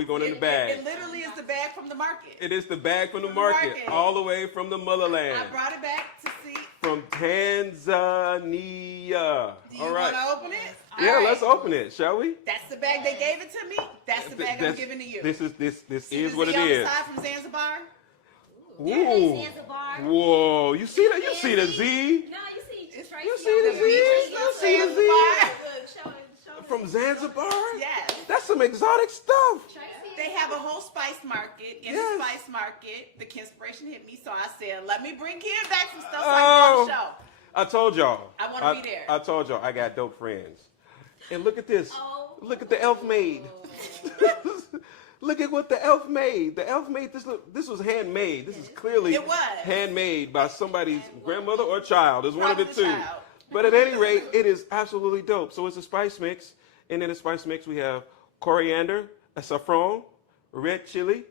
We're going in the bag. It literally is the bag from the market. It is the bag from the market, all the way from the motherland. I brought it back to see. From Tanzania. Do you want to open it? Yeah, let's open it, shall we? That's the bag they gave it to me. That's the bag I'm giving to you. This is what it is. is. Side from Zanzibar. Ooh. Whoa, you see that? You see the Z? No, you see Tracie. You see the Z? You see the Z? Show it. From Zanzibar? Yes. That's some exotic stuff. They have a whole spice market. In the spice market, the Kenspiration hit me, so I said, let me bring Ken back some stuff so I can go on the show. I told y'all. I want to be there. I told y'all I got dope friends. And look at this. Look at the elf made. Look at what the elf made. The elf made this. This was handmade. This is clearly handmade by somebody's grandmother or child. It's one of the two. But at any rate, it is absolutely dope. So it's a spice mix. And in the spice mix, we have coriander, saffron, red chili,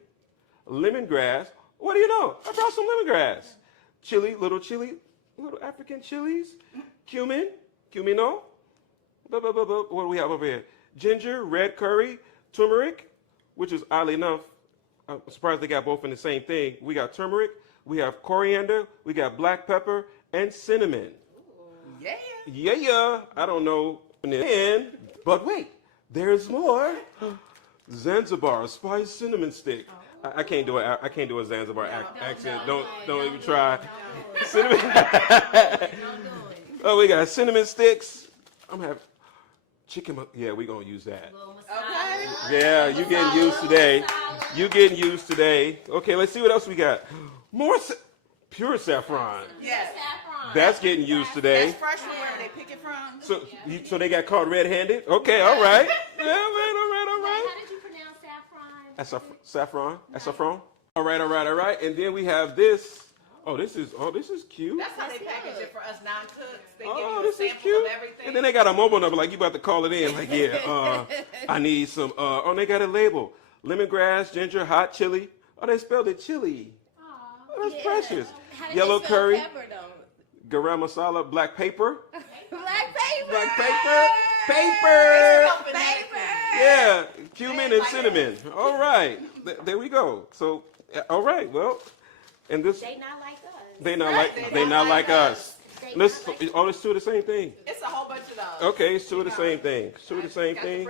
lemongrass. What do you know? I brought some lemongrass. Chili, little African chilies, cumino. What do we have over here? Ginger, red curry, turmeric, which is oddly enough, I'm surprised they got both in the same thing. We got turmeric, we have coriander, we got black pepper, and cinnamon. Yeah. I don't know. But wait, there's more. Zanzibar spice cinnamon stick. I can't do it. I can't do a Zanzibar accent. Don't even try. Cinnamon. Oh, we got cinnamon sticks. I'm having chicken. Yeah, we gonna use that. Okay. Yeah, you getting used today. You getting used today. Okay, let's see what else we got. More pure saffron. Yes. That's getting used today. That's fresh from where they pick it from. So they got caught red-handed. Okay, all right. Yeah, all right. How did you pronounce saffron? Saffron. All right. And then we have this. This is cute. That's how they package it for us non-cooks. They give Oh, you a this is sample cute. of everything. And then they got a mobile number, like you about to call it in. Like, yeah, I need some. They got a label: lemongrass, ginger, hot chili. Oh, they spelled it chili. Oh, that's precious. Yellow curry, pepper, garam masala, black pepper. Black paper. Paper. Yeah, cumin and cinnamon. All right, there we go. So, all right, well, and this. They not like us. They not like us. Let's. It's two of the same thing. It's a whole bunch of those. Okay, it's two of the same thing. Two of the same thing.